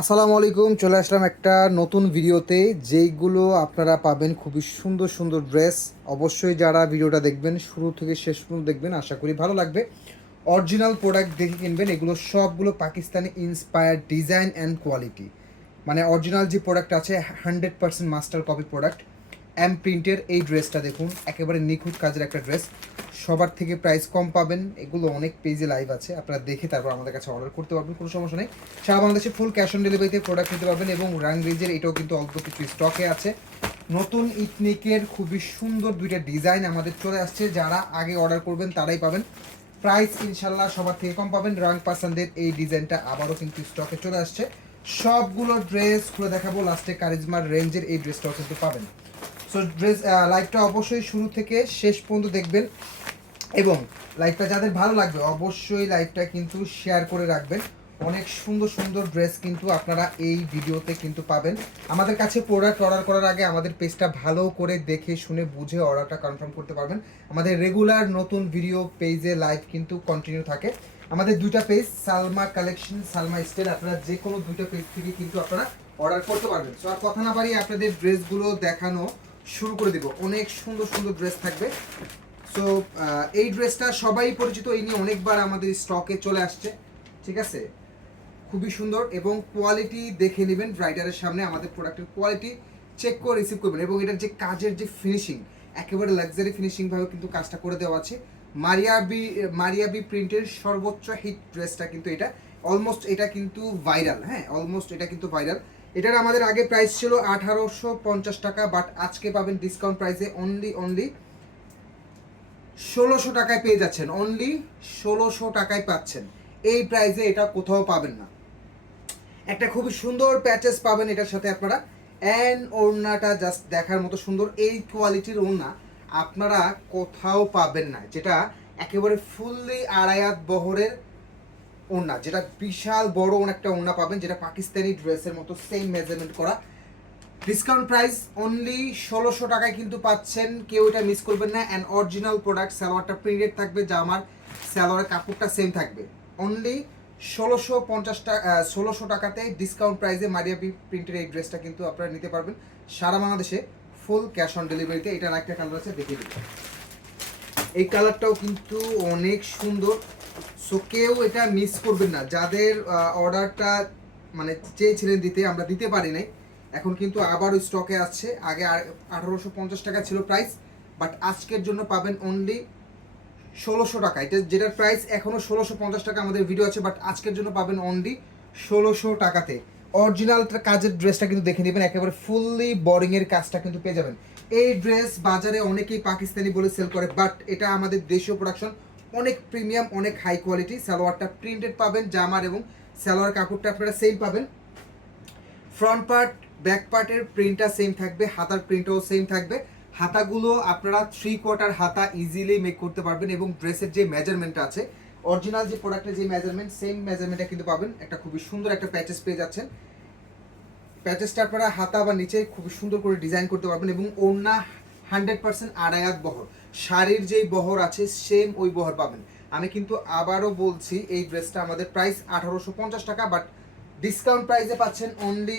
আসসালামু আলাইকুম, চলে আসলাম একটা নতুন ভিডিওতে যেইগুলো আপনারা পাবেন খুবই সুন্দর সুন্দর ড্রেস। অবশ্যই যারা ভিডিওটা দেখবেন শুরু থেকে শেষ পর্যন্ত দেখবেন, আশা করি ভালো লাগবে। অরিজিনাল প্রোডাক্ট দেখে কিনবেন। এগুলো সবগুলো Pakistani inspired design and quality, মানে অরিজিনাল যে প্রোডাক্ট আছে 100% মাস্টার কপি প্রোডাক্ট। প্রিন্টের এই ড্রেসটা দেখুন, একেবারে নিখুঁত কাজের একটা ড্রেস। সবার থেকে প্রাইস কম পাবেন। এগুলো অনেক পেজে লাইভ আছে, আপনারা দেখে তারপর আমাদের কাছে অর্ডার করতে পারবেন, কোনো সমস্যা নেই। সারা বাংলাদেশে ফুল ক্যাশ অন ডেলিভারিতে প্রোডাক্ট নিতে পারবেন এবং রাং রেঞ্জের এটাও কিন্তু অল্প কিছু স্টকে আছে। নতুন ইথনিকের খুবই সুন্দর দুইটা ডিজাইন আমাদের চলে আসছে, যারা আগে অর্ডার করবেন তারাই পাবেন। প্রাইস ইনশাল্লাহ সবার থেকে কম পাবেন। রাং পাসানদের এই ডিজাইনটা আবারও কিন্তু স্টকে চলে আসছে। সবগুলো ড্রেস খুলে দেখাবো, লাস্টে কারিজমার রেঞ্জের এই ড্রেসটাও কিন্তু পাবেন। সো ড্রেস লাইভটা অবশ্যই শুরু থেকে শেষ পর্যন্ত দেখবেন এবং লাইভটা যাদের ভালো লাগবে অবশ্যই লাইভটা কিন্তু শেয়ার করে রাখবেন। অনেক সুন্দর সুন্দর ড্রেস কিন্তু আপনারা এই ভিডিওতে কিন্তু পাবেন। আমাদের কাছে প্রোডাক্ট অর্ডার করার আগে আমাদের পেজটা ভালো করে দেখে শুনে বুঝে অর্ডারটা কনফার্ম করতে পারবেন। আমাদের রেগুলার নতুন ভিডিও পেজে লাইভ কিন্তু কন্টিনিউ থাকে। আমাদের দুইটা page, Salma collection, Salma style, আপনারা যে কোনো দুইটা পেজ থেকে কিন্তু আপনারা অর্ডার করতে পারবেন। সো আর কথা না বাড়িয়ে আপনাদের ড্রেসগুলো দেখানো শুরু করে দেব। অনেক সুন্দর সুন্দর ড্রেস থাকবে। সো এই ড্রেসটা সবাই পরিচিত, এই নিয়ে অনেকবার আমাদের স্টকে চলে আসছে, ঠিক আছে। খুবই সুন্দর এবং কোয়ালিটি দেখে নেবেন রাইডারের সামনে। আমাদের প্রোডাক্টের কোয়ালিটি চেক করে রিসিভ করবেন এবং এটার যে কাজের যে ফিনিশিং, একেবারে লাক্সারি ফিনিশিংভাবে কিন্তু কাজটা করে দেওয়া আছে। মারিয়াবি প্রিন্টের সর্বোচ্চ হিট ড্রেসটা কিন্তু এটা। অলমোস্ট এটা কিন্তু ভাইরাল, হ্যাঁ অলমোস্ট এটা কিন্তু ভাইরাল। এটার আমাদের আগে প্রাইস ছিল 1850 টাকা, বাট আজকে পাবেন ডিসকাউন্ট প্রাইসে অনলি 1600 টাকায় পেয়ে যাচ্ছেন। অনলি 1600 টাকায় পাচ্ছেন। এই প্রাইসে এটা কোথাও পাবেন না। একটা খুবই সুন্দর প্যাচেস পাবেন এটার সাথে আপনারা। অ্যান্ড ওড়নাটা জাস্ট দেখার মতো সুন্দর। এই কোয়ালিটির ওড়না আপনারা কোথাও পাবেন না, যেটা একেবারে ফুললি আড়ায়াত বহরের ওড়না, যেটা বিশাল বড় একটা ওড়না পাবেন, যেটা পাকিস্তানি ড্রেসের মতো সেম মেজারমেন্ট করা। ডিসকাউন্ট প্রাইস অনলি 1600 টাকায় কিন্তু পাচ্ছেন, কেউ এটা মিস করবেন না। অ্যান্ড অরিজিনাল প্রোডাক্ট, সালোয়ারটা প্রিন্টেড থাকবে, যা আমার সালোয়ারের কাপড়টা সেম থাকবে। অনলি 1600 টাকাতে ডিসকাউন্ট প্রাইসে মারিয়াবি প্রিন্টের এই ড্রেসটা কিন্তু আপনারা নিতে পারবেন সারা বাংলাদেশে ফুল ক্যাশ অন ডেলিভারিতে। এটার একটা কালার আছে, দেখিয়ে দিচ্ছি। এই কালারটাও কিন্তু অনেক সুন্দর। সো কেউ এটা মিস করবেন না, যাদের অর্ডারটা মানে চেয়েছিলেন দিতে, আমরা দিতে পারি নাই, এখন কিন্তু আবারও স্টকে আসছে। আগে 1850 টাকা ছিল প্রাইস, বাট আজকের জন্য পাবেন অনলি 1600 টাকা। এটা যেটার প্রাইস এখনও 1650 টাকা আমাদের ভিডিও আছে, বাট আজকের জন্য পাবেন অনলি 1600 টাকাতে। অরিজিনাল কাজের ড্রেসটা কিন্তু দেখে নেবেন, একেবারে ফুললি বোরিংয়ের কাজটা কিন্তু পেয়ে যাবেন। এই ড্রেস বাজারে অনেকেই পাকিস্তানি বলে সেল করে, বাট এটা আমাদের দেশীয় প্রোডাকশন, অনেক প্রিমিয়াম, অনেক হাই কোয়ালিটি। সালোয়ারটা প্রিন্টেড পাবেন, জামার এবং সালোয়ার কাপড়টা আপনারা সেম পাবেন। ফ্রন্ট পার্ট ব্যাক পার্টের প্রিন্টটা সেম থাকবে, হাতার প্রিন্টও সেম থাকবে। হাতাগুলো আপনারা 3/4 হাতা ইজিলি মেক করতে পারবেন এবং ড্রেসের যে মেজারমেন্টটা আছে, অরিজিনাল যে প্রোডাক্টের যে মেজারমেন্ট, সেম মেজারমেন্টটা কিন্তু পাবেন। একটা খুবই সুন্দর একটা প্যাচেস পেয়ে যাচ্ছেন। প্যাচেসটা আপনারা হাতা বা নিচে খুব সুন্দর করে ডিজাইন করতে পারবেন এবং ওড়না 100% আড়ায়াত বহর, শাড়ির যেই বহর আছে সেম ওই বহর পাবেন। আমি কিন্তু আবারও বলছি, এই ড্রেসটা আমাদের প্রাইস 1850 টাকা, বাট ডিসকাউন্ট প্রাইসে পাচ্ছেন অনলি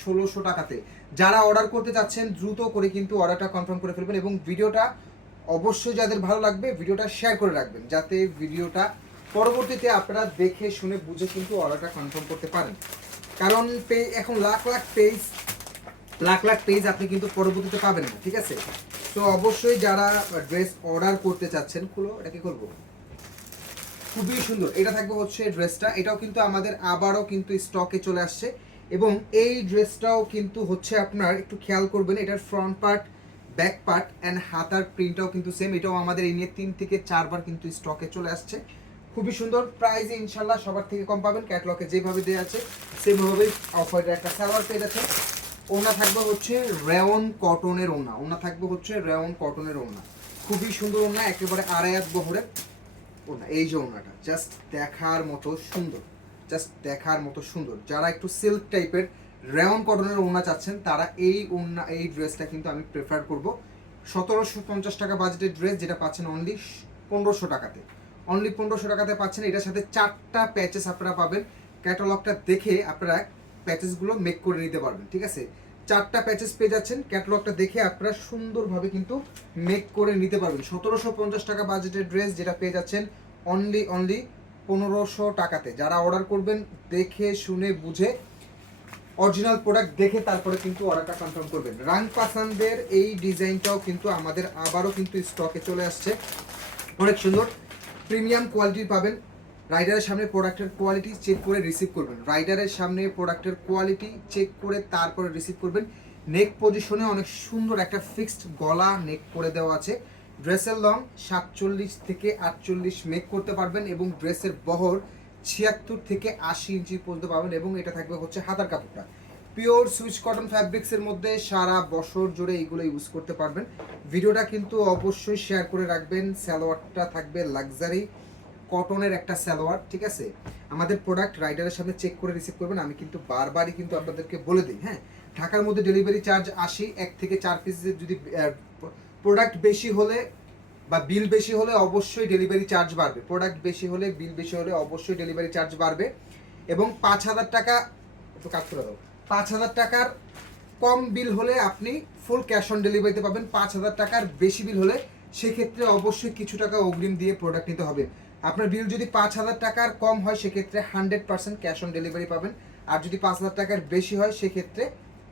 1600 টাকাতে। যারা অর্ডার করতে চাচ্ছেন দ্রুত করে কিন্তু অর্ডারটা কনফার্ম করে ফেলবেন এবং ভিডিওটা অবশ্যই যাদের ভালো লাগবে ভিডিওটা শেয়ার করে রাখবেন, যাতে ভিডিওটা পরবর্তীতে আপনারা দেখে শুনে বুঝে কিন্তু অর্ডারটা কনফার্ম করতে পারেন। কারণ এখন লাখ লাখ পেজ আপনি কিন্তু পরবর্তীতে পাবেন না, ঠিক আছে। তো অবশ্যই যারা ড্রেস অর্ডার করতে চাচ্ছেন, খুলো এটা কি করবো, খুবই সুন্দর এটা থাকবে হচ্ছে ড্রেসটা। এটাও কিন্তু আমাদের আবারও কিন্তু স্টকে চলে আসছে এবং এই ড্রেসটাও কিন্তু হচ্ছে আপনার একটু খেয়াল করবেন, এটার front part back part and হাতার প্রিন্টটাও কিন্তু সেম। এটাও আমাদের এই নিয়ে 3 থেকে 4 বার কিন্তু স্টকে চলে আসছে। খুবই সুন্দর প্রাইসে ইনশাল্লাহ সবার থেকে কম পাবেন। ক্যাটলগে যেভাবে দেওয়া আছে সেভাবেই অফারের একটা সালোয়ার পেয়ে যাচ্ছে। ওনা থাকবে হচ্ছে রেওন কটনের ওনা থাকবে হচ্ছে রেওন কটনের ওনা। খুবই সুন্দর ওনা, একেবারে আড়ায়াত বহরের ওনা। এই যে ওনাটা জাস্ট দেখার মতো সুন্দর, জাস্ট দেখার মতো সুন্দর। যারা একটু সিল্ক টাইপের রেওন কটনের ওনা চাচ্ছেন, তারা এই ড্রেসটা কিন্তু আমি প্রেফার করব। 1750 টাকা বাজেটের ড্রেস, যেটা পাচ্ছেন অনলি 1500 টাকাতে। অনলি 1500 টাকাতে পাচ্ছেন। এটার সাথে 4টা প্যাচেস আপনারা পাবেন। ক্যাটালগটা দেখে আপনারা প্যাচেসগুলো মেক করে নিতে পারবেন, ঠিক আছে? 4টা প্যাচেস পেয়ে যাচ্ছেন। ক্যাটালগটা দেখে আপনারা সুন্দরভাবে কিন্তু মেক করে নিতে পারবেন। 1750 টাকা বাজেটের ড্রেস যেটা পেয়ে যাচ্ছেন অনলি 1500 টাকাতে। যারা অর্ডার করবেন দেখে শুনে বুঝে অরিজিনাল প্রোডাক্ট দেখে তারপরে কিন্তু অর্ডারটা কনফার্ম করবেন। রাং পাসানদের এই ডিজাইনটাও কিন্তু আমাদের আবারও কিন্তু স্টকে চলে আসছে, অনেক সুন্দর প্রিমিয়াম কোয়ালিটির পাবেন। রাইডারের সামনে প্রোডাক্টের কোয়ালিটি চেক করে রিসিভ করবেন, রাইডারের সামনে প্রোডাক্টের কোয়ালিটি চেক করে তারপরে রিসিভ করবেন। নেক পজিশনে অনেক সুন্দর একটা ফিক্সড গলা নেক করে দেওয়া আছে। ড্রেসের লং 47 থেকে 48 মেক করতে পারবেন এবং ড্রেসের বহর 76 থেকে 80 ইঞ্চি পর্যন্ত পাবেন এবং এটা থাকবে হচ্ছে হাতার কাপড়টা পিওর সুইচ কটন ফ্যাব্রিক্সের মধ্যে। সারা বছর জুড়ে এইগুলো ইউজ করতে পারবেন। ভিডিওটা কিন্তু অবশ্যই শেয়ার করে রাখবেন। সালোয়ারটা থাকবে লাক্সারি কটনের একটা সালোয়ার, ঠিক আছে? আমাদের প্রোডাক্ট রাইডারের সামনে চেক করে রিসিভ করবেন। আমি কিন্তু বারবারই কিন্তু আপনাদেরকে বলে দিই, হ্যাঁ, ঢাকার মধ্যে ডেলিভারি চার্জ 80, 1 থেকে 4 পিসের যদি প্রোডাক্ট বেশি হলে বা বিল বেশি হলে অবশ্যই ডেলিভারি চার্জ বাড়বে। প্রোডাক্ট বেশি হলে বিল বেশি হলে অবশ্যই ডেলিভারি চার্জ বাড়বে। এবং 5000 টাকা একটু কাট করে দাও, 5000 টাকার কম বিল হলে আপনি ফুল ক্যাশ অন ডেলিভারিতে পাবেন। 5000 টাকার বেশি বিল হলে সেক্ষেত্রে অবশ্যই কিছু টাকা অগ্রিম দিয়ে প্রোডাক্ট নিতে হবে। আপনার বিল যদি 5000 টাকার কম হয় সেক্ষেত্রে 100% ক্যাশ অন ডেলিভারি পাবেন। আর যদি 5000 টাকার বেশি হয় সেক্ষেত্রে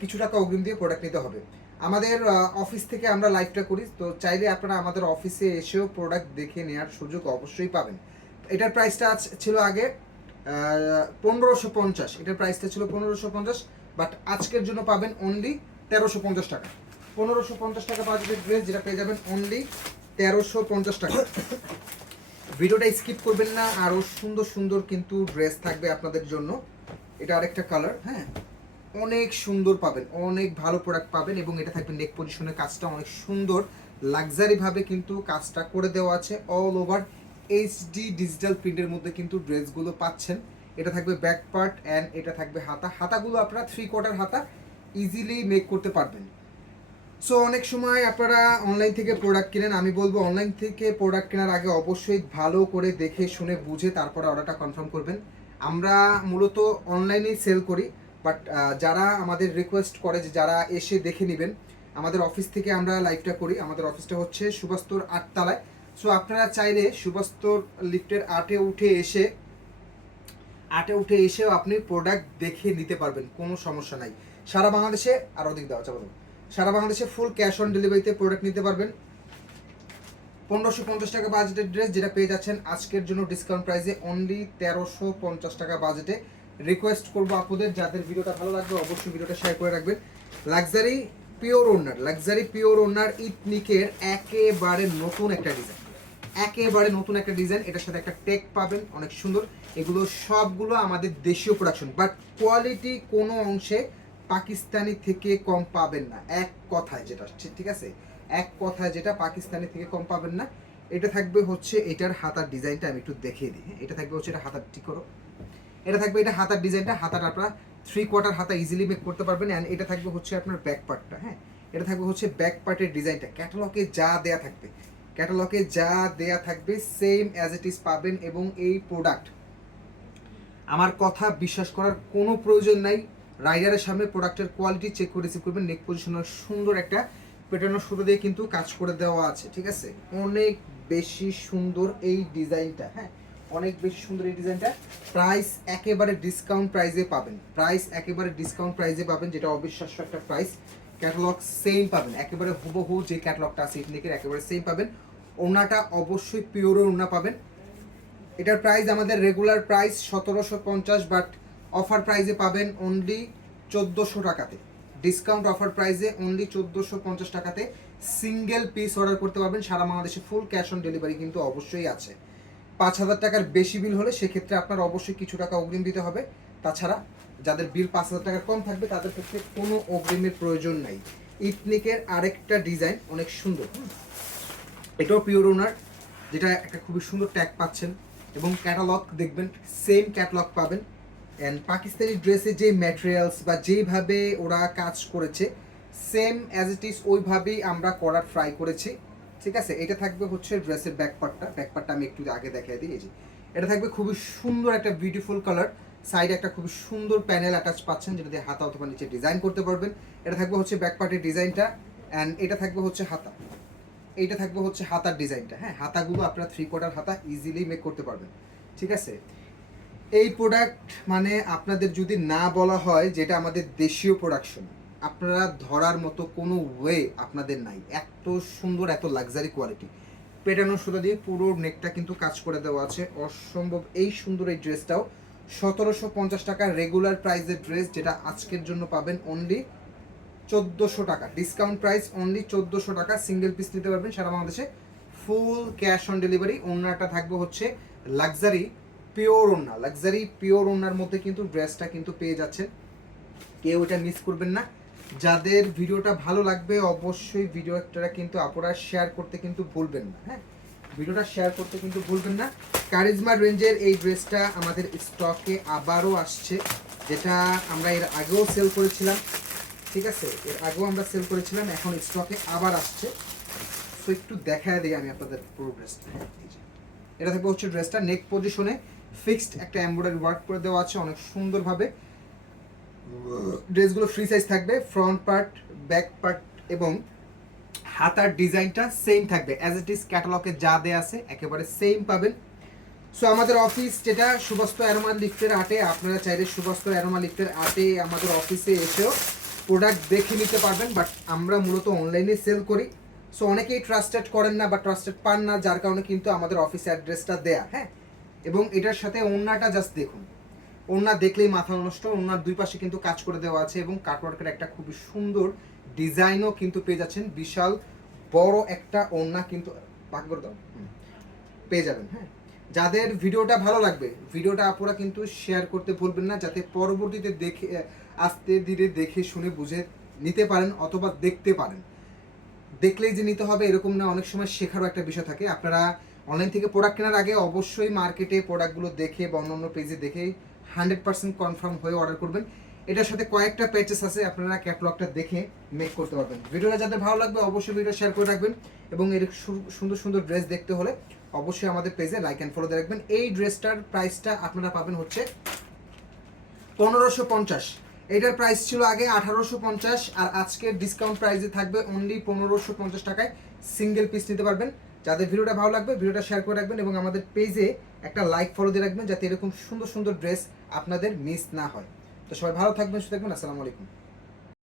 কিছু টাকা অগ্রিম দিয়ে প্রোডাক্ট নিতে হবে। আমাদের অফিস থেকে আমরা লাইভটা করি, তো চাইলে আপনারা আমাদের অফিসে এসেও প্রোডাক্ট দেখে নেওয়ার সুযোগ অবশ্যই পাবেন। এটার প্রাইসটা ছিল আগে 1550, এটার প্রাইসটা ছিল 1550, বাট আজকের জন্য পাবেন অনলি 1350 টাকা। 1550 টাকা বাজেটের ড্রেস যেটা পেয়ে যাবেন অনলি 1350 টাকা। ভিডিওটা স্কিপ করবেন না, আরও সুন্দর সুন্দর কিন্তু ড্রেস থাকবে আপনাদের জন্য। এটা আরেকটা কালার, হ্যাঁ, অনেক সুন্দর পাবেন, অনেক ভালো প্রোডাক্ট পাবেন এবং এটা থাকবে নেক পজিশনের কাজটা অনেক সুন্দর লাক্সারি ভাবে কিন্তু কাজটা করে দেওয়া আছে। অল ওভার এইচডি ডিজিটাল প্রিন্টের মধ্যে কিন্তু ড্রেসগুলো পাচ্ছেন। এটা থাকবে ব্যাক পার্ট অ্যান্ড এটা থাকবে হাতা। হাতাগুলো আপনারা 3/4 হাতা ইজিলি মেক করতে পারবেন। সো অনেক সময় আপনারা অনলাইন থেকে প্রোডাক্ট কিনেন, আমি বলবো অনলাইন থেকে প্রোডাক্ট কেনার আগে অবশ্যই ভালো করে দেখে শুনে বুঝে তারপরে অর্ডারটা কনফার্ম করবেন। আমরা মূলত অনলাইনেই সেল করি, বাট যারা আমাদের রিকোয়েস্ট করে যে যারা এসে দেখে নেবেন, আমাদের অফিস থেকে আমরা লাইভটা করি। আমাদের অফিসটা হচ্ছে সুভাস্তর 8 তলায়। সো আপনারা চাইলে সুভাস্তর লিফটের 8-এ উঠে এসেও আপনি প্রোডাক্ট দেখে নিতে পারবেন, কোনো সমস্যা নাই। সারা বাংলাদেশে আর অধিক দেওয়া চাবো, সারা বাংলাদেশে ফুল ক্যাশ অন ডেলিভারিতে প্রোডাক্ট নিতে পারবেন। 1550 টাকা বাজেটের ড্রেস যেটা পেয়ে যাচ্ছেন আজকের জন্য ডিসকাউন্ট প্রাইসে অনলি 1350 টাকা বাজেটে। রিকোয়েস্ট করবো আপনাদের যাদের ভিডিওটা ভালো লাগবে অবশ্যই ভিডিওটা শেয়ার করে রাখবেন। লাক্সারি পিওর ওনার ইথনিকের একেবারে নতুন একটা ডিজাইন, এটার সাথে একটা টেক পাবেন অনেক সুন্দর। এগুলো সবগুলো আমাদের দেশীয় প্রোডাকশন, বাট কোয়ালিটি কোনো অংশে পাকিস্তানি থেকে কম পাবেন না। এক কথায় যেটা, ঠিক আছে, এক কথায় যেটা পাকিস্তানি থেকে কম পাবেন না। এটা থাকবে হচ্ছে এটার হাতার ডিজাইনটা আমি একটু দেখিয়ে দিই। এটা থাকবে হচ্ছে এটা হাতার, ঠিক করো, এটা থাকবে এটা হাতার ডিজাইনটা। হাতাটা আপনারা 3/4 হাতা ইজিলি মেক করতে পারবেন। অ্যান্ড এটা থাকবে হচ্ছে আপনার ব্যাক পার্টটা, হ্যাঁ, এটা থাকবে হচ্ছে ব্যাক পার্টের ডিজাইনটা। ক্যাটালগে যা দেয়া থাকবে সেম অ্যাজ ইট ইজ পাবেন। এবং এই প্রোডাক্ট আমার কথা বিশ্বাস করার কোনো প্রয়োজন নাই। রাইডারের সামনে প্রোডাক্টের কোয়ালিটি চেক করে রিসিভ করবেন। নেক পজিশনের সুন্দর একটা পেটানো সুতো দিয়ে কিন্তু কাজ করে দেওয়া আছে, ঠিক আছে? অনেক বেশি সুন্দর এই ডিজাইনটা, হ্যাঁ, অনেক বেশি সুন্দর এই ডিজাইনটা। প্রাইস একেবারে ডিসকাউন্ট প্রাইসে পাবেন, যেটা অবিশ্বাস্য একটা প্রাইস। ক্যাটালগ সেম পাবেন, একেবারে হুবহু যে ক্যাটালগটা আছে ইথনিকের একেবারে সেম পাবেন। ওনাটা অবশ্যই পিওরের ওনা পাবেন। এটার প্রাইস আমাদের রেগুলার প্রাইস 1750, বাট অফার প্রাইসে পাবেন অনলি 1400 টাকাতে। ডিসকাউন্ট অফার প্রাইসে অনলি 1450 টাকাতে সিঙ্গেল পিস অর্ডার করতে পারবেন। সারা বাংলাদেশে ফুল ক্যাশ অন ডেলিভারি কিন্তু অবশ্যই আছে। 5000 টাকার বেশি বিল হলে সেক্ষেত্রে আপনার অবশ্যই কিছু টাকা অগ্রিম দিতে হবে। তাছাড়া যাদের বিল 5000 টাকার কম থাকবে তাদের ক্ষেত্রে কোনো অগ্রিমের প্রয়োজন নাই। ইথনিকের আরেকটা ডিজাইন অনেক সুন্দর, এটাও পিওর ওনার, যেটা একটা খুবই সুন্দর ট্যাগ পাচ্ছেন এবং ক্যাটালগ দেখবেন সেম ক্যাটালগ পাবেন। অ্যান্ড পাকিস্তানি ড্রেসে যে ম্যাটেরিয়ালস বা যেইভাবে ওরা কাজ করেছে সেম অ্যাজ ইট ইজ ওইভাবেই আমরা করার ট্রাই করেছি, ঠিক আছে? এটা থাকবে হচ্ছে ড্রেসের ব্যাক পার্টটা আমি একটু আগে দেখিয়ে দিই। এই যে এটা থাকবে খুবই সুন্দর একটা বিউটিফুল কালার, সাইডে একটা খুব সুন্দর প্যানেল অ্যাটাচ পাচ্ছেন, যেটা দিয়ে হাতা অথবা নিচে ডিজাইন করতে পারবেন। এটা থাকবে হচ্ছে ব্যাক পার্টের ডিজাইনটা, অ্যান্ড এটা থাকবে হচ্ছে হাতা, এইটা থাকবে হচ্ছে হাতার ডিজাইনটা। হ্যাঁ, হাতাগুলো আপনারা 3/4 হাতা ইজিলি মেক করতে পারবেন। ঠিক আছে, এই প্রোডাক্ট মানে আপনাদের যদি না বলা হয় যেটা আমাদের দেশীয় প্রোডাকশন, আপনারা ধরার মতো কোনো ওয়ে আপনাদের নাই। এত সুন্দর, এত লাক্সারি কোয়ালিটি, পেটানো সুতা দিয়ে পুরো নেকটা কিন্তু কাজ করে দেওয়া আছে, অসম্ভব এই সুন্দর। এই ড্রেসটাও 1750 টাকা রেগুলার প্রাইসের ড্রেস, যেটা আজকের জন্য পাবেন অনলি 1400 টাকা, ডিসকাউন্ট প্রাইস অনলি 1400 টাকা। সিঙ্গেল পিস নিতে পারবেন সারা বাংলাদেশে, ফুল ক্যাশ অন ডেলিভারি। ওড়নাটা থাকবে হচ্ছে লাক্সারি পিওর ওড়না, লাক্সারি পিওর ওড়নার মধ্যে কিন্তু ড্রেসটা কিন্তু পেয়ে যাচ্ছেন। কেউ এটা মিস করবেন না। যাদের ভিডিওটা ভালো লাগবে অবশ্যই ভিডিওটা কিন্তু আপনারা শেয়ার করতে কিন্তু ভুলবেন না। হ্যাঁ, ভিডিওটা শেয়ার করতে কিন্তু ভুলবেন না। কারিজমা রেঞ্জের এই ড্রেসটা আমাদের স্টকে আবারও আসছে, যেটা আমরা এর আগেও সেল করেছিলাম। ঠিক আছে, এর আগেও আমরা সেল করেছিলাম, এখন স্টকে আবার আসছে। তো একটু দেখায় দিই আমি আপনাদের পুরো ড্রেসটা। এটা থাকবে হচ্ছে ড্রেসটা নেক পজিশনে ফিক্সড একটা এমব্রয়ডারি ওয়ার্ক করে দেওয়া আছে অনেক সুন্দরভাবে। ড্রেসগুলো ফ্রি সাইজ থাকবে, ফ্রন্ট পার্ট, ব্যাক পার্ট এবং হাতার ডিজাইনটা সেম থাকবে অ্যাজ ইট ইজ ক্যাটালগে যা দেয়া আছে একেবারে সেম পাবেন। সো আমাদের অফিস যেটা সুবস্ত্র অ্যারোমা লিফটের 8-এ, আপনারা চাইলে সুবস্ত্র অ্যারোমা লিফটের 8-এ আমাদের অফিসে এসেও প্রোডাক্ট দেখে নিতে পারবেন। বাট আমরা মূলত অনলাইনে সেল করি, সো অনেকেই ট্রাস্টেড করেন না বা ট্রাস্টেড পান না, যার কারণে কিন্তু আমাদের অফিস অ্যাড্রেসটা দেয়া। হ্যাঁ, এবং এটার সাথে ওড়নাটা জাস্ট দেখুন, ওড়না দেখলেই মাথা নষ্ট। ওড়নার দুই পাশে কিন্তু কাজ করে দেওয়া আছে এবং কাটওয়ার্কের একটা খুবই সুন্দর ডিজাইনও কিন্তু পেয়ে যাচ্ছেন। বিশাল বড় একটা ওড়না কিন্তু ভাগ্যর দাম পেয়ে যাবেন। হ্যাঁ, যাদের ভিডিওটা ভালো লাগবে ভিডিওটা আপনারা কিন্তু শেয়ার করতে ভুলবেন না, যাতে পরবর্তীতে দেখে আস্তে ধীরে দেখে শুনে বুঝে নিতে পারেন অথবা দেখতে পারেন। দেখলেই যে নিতে হবে এরকম না, অনেক সময় শেখারও একটা বিষয় থাকে। আপনারা অনলাইন থেকে প্রোডাক্ট কেনার আগে অবশ্যই মার্কেটে প্রোডাক্টগুলো দেখে বা অন্য পেজে দেখে 100% কনফার্ম হয়ে অর্ডার করবেন। এটার সাথে কয়েকটা প্যাচেস আছে, আপনারা ক্যাটালগটা দেখে মেক করতে পারবেন। ভিডিওটা যাদের ভালো লাগবে অবশ্যই ভিডিও শেয়ার করে রাখবেন, এবং এর সুন্দর সুন্দর ড্রেস দেখতে হলে অবশ্যই আমাদের পেজে লাইক অ্যান্ড ফলো দিয়ে রাখবেন। এই ড্রেসটার প্রাইসটা আপনারা পাবেন হচ্ছে 1550। এটার প্রাইস ছিল আগে 1850, আর আজকের ডিসকাউন্ট প্রাইসে থাকবে অনলি 1550 টাকায়। সিঙ্গেল পিস নিতে পারবেন। যাদের ভিডিওটা ভালো লাগবে ভিডিওটা শেয়ার করে রাখবেন এবং আমাদের পেজে একটা লাইক ফলো দিয়ে রাখবেন, যাতে এরকম সুন্দর সুন্দর ড্রেস আপনাদের মিস না হয়। তো সবাই ভালো থাকবেন, সুস্থ থাকবেন। আসসালামু আলাইকুম।